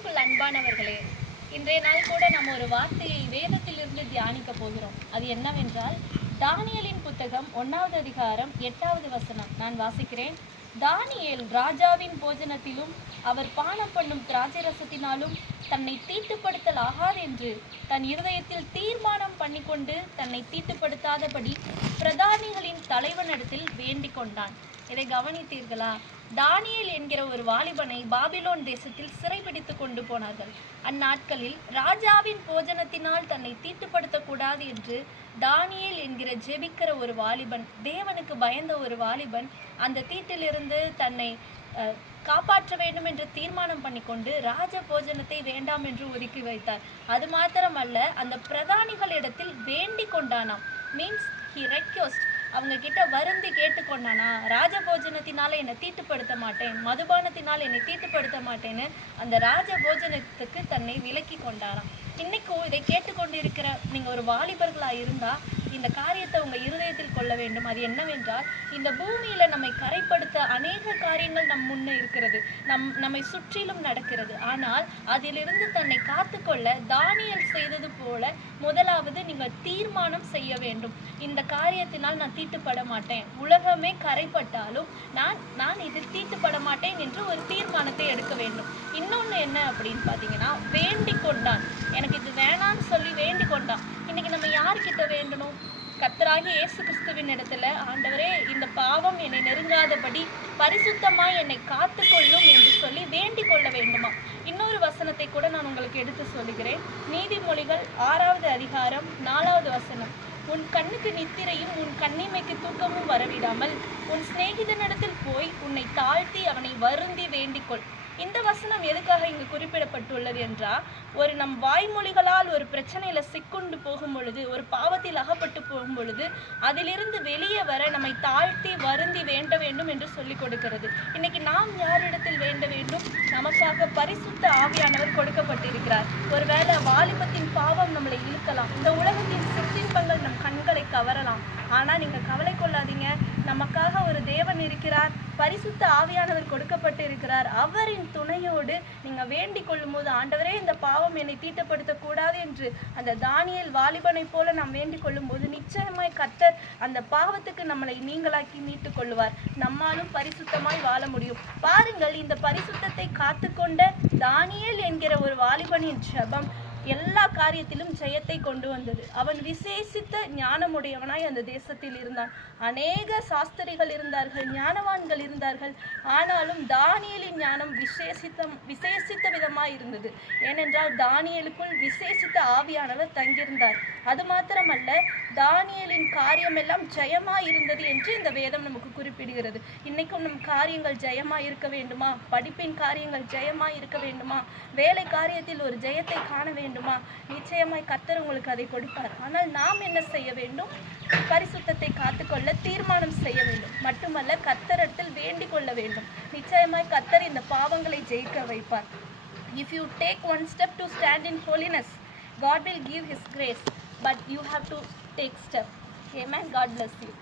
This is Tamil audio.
கிறிஸ்துவுக்குள் அன்பானவர்களே, இன்றைய நாள் கூட நம்ம ஒரு வார்த்தையை வேதத்திலிருந்து தியானிக்க போகிறோம். அது என்னவென்றால், தானியேலின் புத்தகம் 1வது அதிகாரம் 8வது வசனம். நான் வாசிக்கிறேன். தானியேல் ராஜாவின் போஜனத்திலும் அவர் பானம் பண்ணும் திராட்சைரசத்தினாலும் தன்னை தீட்டுப்படுத்தல் ஆகாதென்று தன் இருதயத்தில் தீர்மானம் பண்ணிக்கொண்டு தன்னை தீட்டுப்படுத்தாதபடி பிரதானிகளின் தலைவனிடத்தில் வேண்டிக் கொண்டான். இதை கவனித்தீர்களா? தானியேல் என்கிற ஒரு வாலிபனை பாபிலோன் தேசத்தில் சிறைபிடித்து கொண்டு போனார்கள். அந்நாட்களில் ராஜாவின் போஜனத்தினால் தன்னை தீட்டுப்படுத்தக்கூடாது என்று தானியேல் என்கிற ஜெபிக்கிற ஒரு வாலிபன், தேவனுக்கு பயந்த ஒரு வாலிபன், அந்த தீட்டிலிருந்து தன்னை காப்பாற்ற வேண்டும் என்று தீர்மானம் பண்ணிக்கொண்டு ராஜ போஜனத்தை வேண்டாம் என்று ஒதுக்கி வைத்தார். அது மாத்திரமல்ல, அந்த பிரதானிகளிடத்தில் வேண்டிக் கொண்டானாம். மீன்ஸ் ஹி ரெக்வெஸ்ட், அவங்க கிட்ட வருந்தி கேட்டுக்கொண்டானா, ராஜபோஜனத்தினால என்னை தீட்டுப்படுத்த மாட்டேன், மதுபானத்தினால் என்னை தீட்டுப்படுத்த மாட்டேன்னு அந்த ராஜபோஜனத்துக்கு தன்னை விலக்கி கொண்டாராம். இன்னைக்கும் இதை கேட்டுக்கொண்டு இருக்கிற நீங்க ஒரு வாலிபர்களா இருந்தா இந்த காரியத்தை உங்க இருதயத்தில் கொள்ள வேண்டும். அது என்னவென்றால், இந்த பூமியில நம்மை கரைப்படுத்த அநேக காரியங்கள் நம் முன்னே இருக்கிறது, நம்மை சுற்றிலும் நடக்கிறது. ஆனால் அதிலிருந்து தன்னை காத்துக்கொள்ள தானியேல் செய்தது போல முதலாவது நீங்கள் தீர்மானம் செய்ய வேண்டும். இந்த காரியத்தினால் நான் தீட்டுப்பட மாட்டேன், உலகமே கரைப்பட்டாலும் நான் இதில் தீட்டுப்பட மாட்டேன் என்று ஒரு தீர்மானத்தை எடுக்க வேண்டும். இன்னொன்று என்ன அப்படின்னு பார்த்தீங்கன்னா, வேண்டிக் கொண்டான். எனக்கு இது வேணான்னு சொல்லி வேண்டிக் கொண்டான். இன்னைக்கு நம்ம யார்கிட்ட வேண்டணும்? கர்த்தராகிய இயேசு கிறிஸ்துவின் இடத்துல, ஆண்டவரே, இந்த பாவம் என்னை நெருங்காதபடி பரிசுத்தமாய் என்னை காத்துக்கொள்ளும் என்று சொல்லி வேண்டிக் கொள்ள வேண்டுமா? இன்னொரு வசனத்தை கூட நான் உங்களுக்கு எடுத்து சொல்லுகிறேன். நீதிமொழிகள் 6வது அதிகாரம் 4வது வசனம். உன் கண்ணுக்கு நித்திரையும் உன் கண்ணிமைக்கு தூக்கமும் வரவிடாமல் உன் சிநேகிதனிடத்தில் போய் உன்னை தாழ்த்தி அவனை வருந்தி வேண்டிக்கொள். இந்த வசனம் எதுக்காக இங்கு குறிப்பிடப்பட்டுள்ளது என்றால், ஒரு நம் வாய்மொழிகளால் ஒரு பிரச்சனையில சிக்குண்டு போகும் பொழுது, ஒரு பாவத்தில் அகப்பட்டு போகும் பொழுது, அதிலிருந்து வெளியே வர நம்மை தாழ்த்தி வருந்தி வேண்ட வேண்டும் என்று சொல்லிக் கொடுக்கிறது. இன்னைக்கு நாம் யாரிடத்தில் வேண்ட வேண்டும்? நமக்காக பரிசுத்த ஆவியானவர் கொடுக்கப்பட்டிருக்கிறார். ஒருவேளை வாலிபத்தின் பாவம் நம்மளை இழுக்கலாம், இந்த உலகத்தின் சிற்றின்பங்கள் நம் கண்களை கவரலாம். ஆனா நீங்க கவலை கொள்ளாதீங்க, நமக்காக ஒரு தேவன் இருக்கிறார், பரிசுத்த ஆவியானவர் கொடுக்கப்பட்டு இருக்கிறார். அவரின் துணையோடு நீங்க வேண்டிக் கொள்ளும் போது, ஆண்டவரே, இந்த பாவம் என்னை தீட்டுப்படுத்த கூடாது என்று அந்த தானியேல் வாலிபனை போல நாம் வேண்டிக் கொள்ளும் போது நிச்சயமாய் கர்த்தர் அந்த பாவத்துக்கு நம்மளை நீங்களாக்கி மீட்டுக் கொள்ளுவார். நம்மாலும் பரிசுத்தமாய் வாழ முடியும். பாருங்கள், இந்த பரிசுத்தத்தை காத்துக்கொண்ட தானியேல் என்கிற ஒரு வாலிபனின் ஜெபம் எல்லா காரியத்திலும் ஜெயத்தை கொண்டு வந்தது. அவன் விசேஷித்த ஞானமுடையவனாய் அந்த தேசத்தில் இருந்தான். அநேக சாஸ்திரிகள் இருந்தார்கள், ஞானவான்கள் இருந்தார்கள். ஆனாலும் தானியேலின் ஞானம் விசேஷித்த விதமாய் இருந்தது. ஏனென்றால் தானியேலுக்குள் விசேஷித்த ஆவியானவர் தங்கியிருந்தார். அது மாத்திரமல்ல, தானியேலின் காரியம் எல்லாம் ஜெயமாய் இருந்தது என்று இந்த வேதம் நமக்கு குறிப்பிடுகிறது. இன்னைக்கும் நம் காரியங்கள் ஜெயமாய் இருக்க வேண்டுமா? படிப்பின் காரியங்கள் ஜெயமாய் இருக்க வேண்டுமா? வேலை காரியத்தில் ஒரு ஜெயத்தை காண வேண்டுமா? நிச்சயமாய் கர்த்தர் உங்களுக்கு அதை கொடுப்பார். ஆனால் நாம் என்ன செய்ய வேண்டும்? பரிசுத்தத்தை காத்துக்கொள்ள தீர்மானம் செய்ய வேண்டும். மட்டுமல்ல, கர்த்தரிடத்தில் வேண்டிக் கொள்ள வேண்டும். நிச்சயமாய் கர்த்தர் இந்த பாவங்களை ஜெயிக்க வைப்பார். If you take one step to stand in holiness, God will give His grace, but you have to take step. Amen. God bless you.